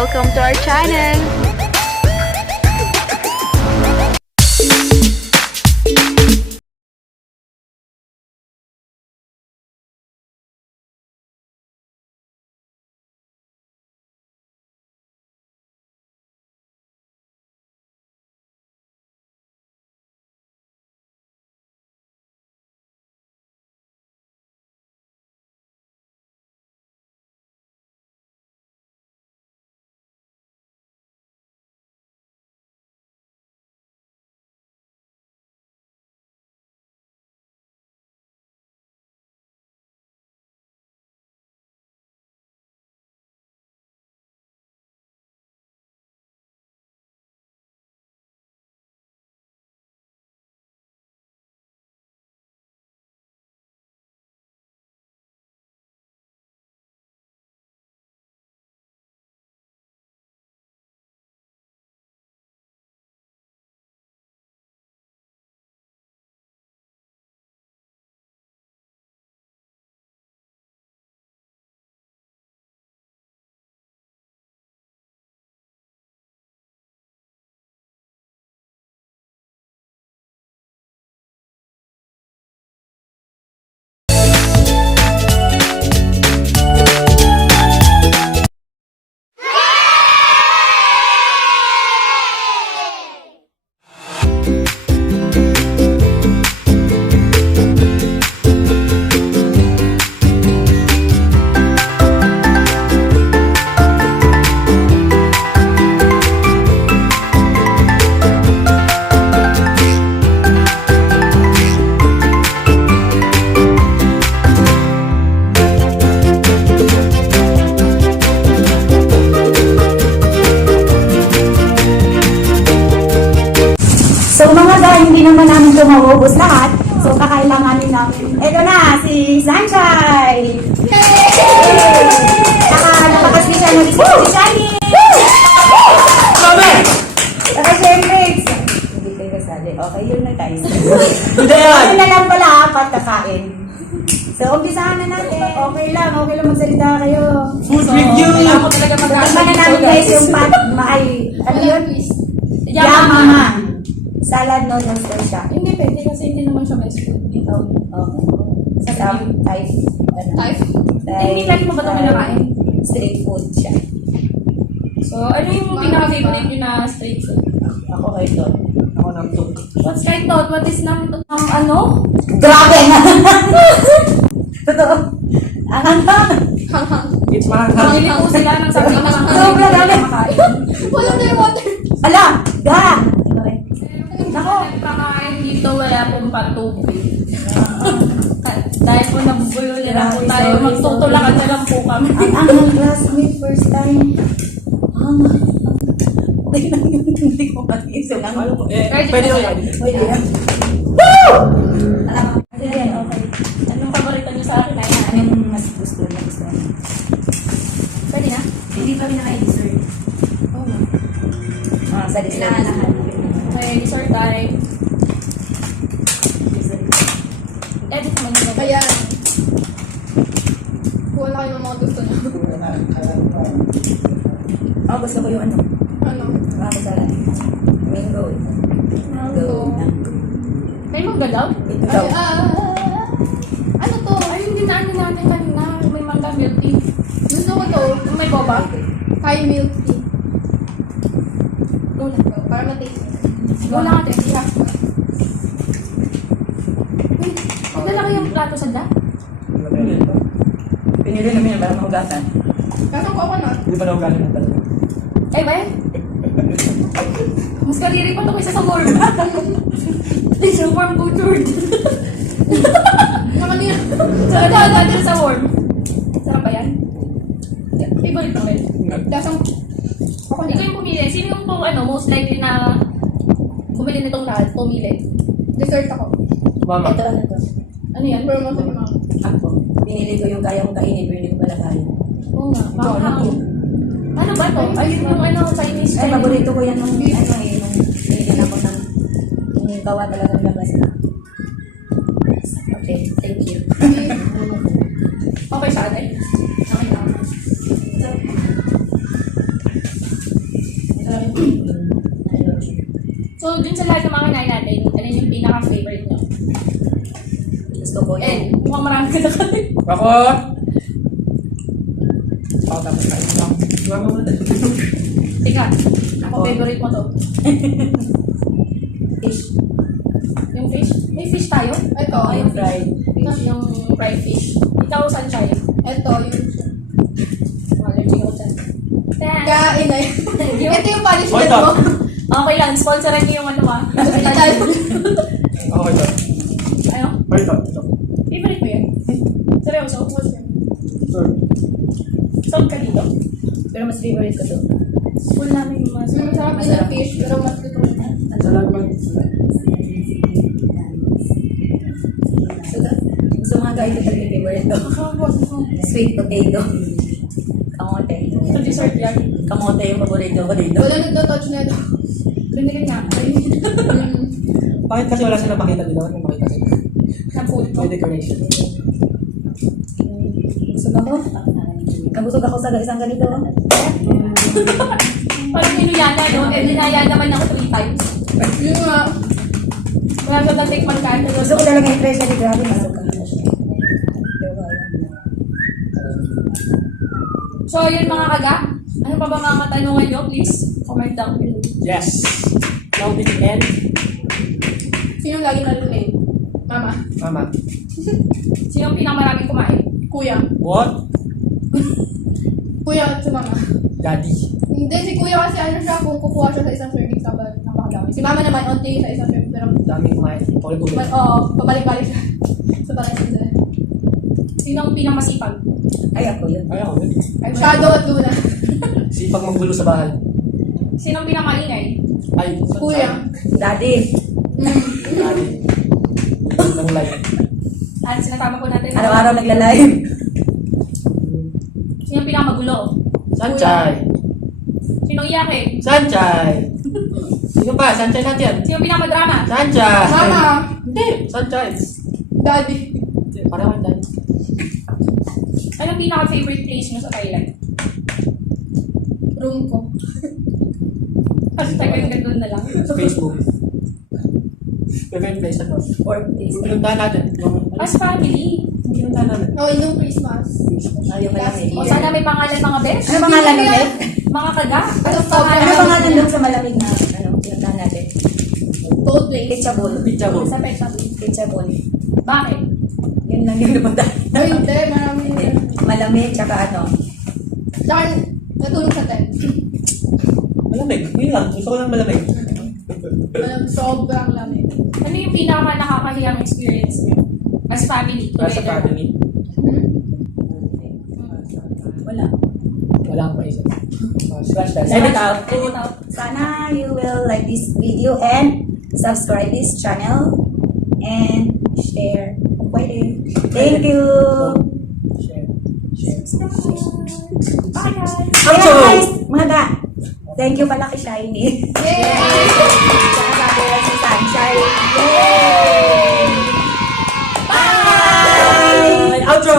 Welcome to our channel! So mga guys, hindi naman namin ito mauubos lahat. So kakailanganin namin. Ito na, si Sunshine! Yay! Napaka-special na gusto si Shiny! Saka syempre, hindi kayo kasali. Okay, yun na guys. Yun na lang pala, apat kakain. So, umpisahan na natin. Okay lang magsalita kayo. Food review! Ako talaga mag-aasal na namin guys yung pat, ano yun? Yamama. Salad noodles daw siya. Hindi pwede kasi hindi naman siya best food. Ito. Okay. Some type. Type? Hindi lagi mo ba ito kinakain? Street food siya. So, ano yung pinaka-favorite nyo na street food? Ako kay Don. Ako ng tuk. What's right thought? What is nang ano? Grabe nga! Totoo. Ang hanggang. Hanghang. It's mahal. Pangili po sila ng sabi na Sobra dami. Water. Ala! Ga! Nako, kakain dito wala pong patubig. Dahil po nabubuyo nila po tayo, magtutulakan na lang po kami. Ang classmate first time. Hindi ko matiisin. Pwede ko yan. Pwede yan. Woo! Sige, okay. Anong paborito niyo sa akin? Anong mas gusto na gusto? Pwede na? Hindi pa rin naka-dessert. Sa dessert. Okay, dessert time. Edit naman nyo. Ayan. Kuha na kayo ng mga gusto niyo. Gusto ko yung ano. Ano? Salad. Mango. Mango. May manggalaw? Ito daw. Ano to? Ay, hindi na ano natin kanina. May mangga milk tea. Gusto ko to. May boba? Thai milk tea. Lola. Para ma-taste. Lola ka, Tessie ha. Wait, maglalaki yung plato sa da? Pinili namin yung para mahugasan. Kaso coconut. Hindi pa naugali ng tatlo. Ay, ba? Mas kaliri pa ito kaysa sa warm. Sa warm butchered. Saka niya. Saka natin sa warm. Sarap ba yan? Favorite mo rin. Kasang Ikaw yung pumili. Sino yung most likely na bumili nitong lahat? Pumili. dessert ako. Mama. Ito ano to? Ano yan? Pero mo sa mga. Ako. Pinili ko yung kaya kong kainin pero hindi ko pala kaya. Oo nga. Baka ano ba to? Ayun yung Chinese. Ay, paborito ko yan nung nung pinili ako ng yung gawa talaga ng labas na. Okay, thank you. Okay siya, ate. Okay lang. So, dun sa lahat ng mga kinain natin, ano yung pinaka-favorite nyo? Gusto ko Eh, mukhang marami ka na kanin. Ako! Ako tapos kain lang. Mama mo na. Tika, ako favorite mo to. Fish. Yung fish? May fish tayo? Ito, Yung fried fish. Yung fried fish. Ikaw, sunshine. ito, yung... Allergy ako dyan. Kain na yun. Yung- Ito yung punishment Ito. mo. Okay lang, sponsoran niyo yung ano ah. Ako ito. Ano? Ito. Ito. Favorite mo yun? Seryoso? What's yun? Sure. Saan ka dito? Pero mas favorite ko to. School namin yung mas... Masarap din yung fish, pero mas gusto ko na. Salamat. Gusto mga guys, ito yung favorite ko. Sweet potato. Kamote. Ito dessert yan. Kamote yung paborito ko dito. Wala nagtotouch na ito. Binigyan niya. Bakit kasi wala silang makita dito? Ano makita sila? Ng food ko. May decoration. Busog ako. Kabusog ako sa isang ganito. Parang inuyana, no? Eh, dinaya naman ako 3 times. Yun nga. Wala ko na-take man ka. Gusto ko talaga yung treasure. Grabe, masok ka. So, yun mga kaga. Ano pa ba mga katanungan nyo? Please, comment down below. Yes. Now we can end. Sino lagi narinig? Mama. Mama. Sino ang pinakamaraming kumain? Kuya. What? Kuya at si mama. Daddy. Hindi, si kuya kasi ano siya, kung kukuha siya sa isang serving sa napakadami. Si mama naman, onti sa isang serving, pero Daming kumain. Ulit-ulit. oo, pabalik-balik siya. So, parang isa. Sino ang pinakamasipag? Ay, ako yun. Ay, ako yun. Ay, Shadow at Luna. Sipag maggulo sa bahay. Sino ang pinakamaingay? Ay, Kuya. Daddy. Daddy. Ng life. At sinasama po natin. Araw-araw nagla-live. Sino ang pinakamagulo? Sanchay. Sino ang iyakin? Sanchay. Sino pa? Sanchay natin. Sino ang pinakamadrama? Sanchay. Mama. Hindi. Sanchay. Daddy. Pareho ang daddy. Anong pinaka-favorite place nyo sa Thailand? Room ko. Hashtag hanggang doon na lang. Sa Facebook. Favorite place ano? Or please. Pinuntahan natin. As family. Pinuntahan natin. Oh, yung Christmas. Ayaw ka lang eh. O sana may pangalan mga best. Ano pangalan mo, Beth? Mga kaga. Ano Ano pangalan doon sa malamig na pinuntahan natin? Cold place. Pizza bowl. Pizza bowl. Sa pet shop. Pizza bowl. Bakit? Yun lang yung napunta. Ay, hindi. Marami. Malamig, tsaka ano. Saka, natulog sa tent. Malamig. Yun lang. Gusto ko lang malamig. Sobrang lamig. Ano yung pinaka nakakahiyang experience nyo? As family. Para sa Together. family. Wala. Wala akong paisip. Scratch that. Edit out. Edit out. Sana you will like this video and subscribe this channel and share. Kung pwede. Thank you. Share. Share. Bye guys! Ayan guys, mga ga. Thank you pala kay Shiny. Yay! Tsaka si Sunshine. Yay! Bye! Outro!